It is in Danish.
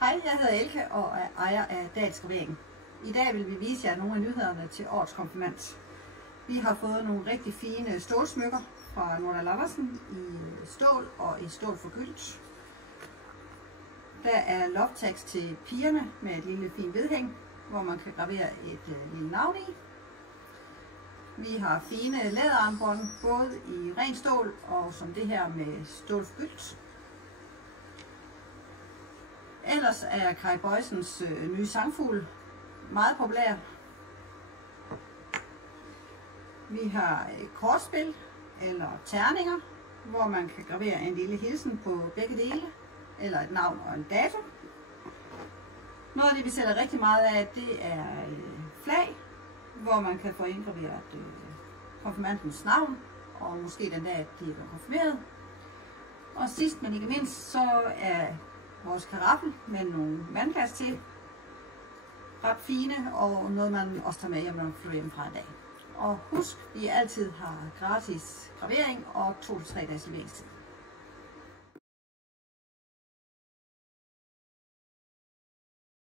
Hej, jeg hedder Elke og er ejer af Dahlsk Gravering. I dag vil vi vise jer nogle af nyhederne til årets konfirmand. Vi har fået nogle rigtig fine stålsmykker fra Nordal Larsen i stål og i stål forgyldt. Der er loftags til pigerne med et lille fint vedhæng, hvor man kan gravere et lille navn i. Vi har fine læderarmbånd, både i ren stål og som det her med stål forgyldt. Ellers er Kai Boysens nye sangfugl meget populær. Vi har kortspil eller terninger, hvor man kan gravere en lille hilsen på begge dele, eller et navn og en dato. Noget af det, vi sælger rigtig meget af, det er flag, hvor man kan få indgraveret konfirmandens navn, og måske den dag, de er konfirmeret. Og sidst, men ikke mindst, så er vores karaffel med nogle vandglas til ret fine, og noget man også tager med hjem, når man flytter hjem fra en dag. Og husk, vi altid har gratis gravering og 2-3 dages leveringstid.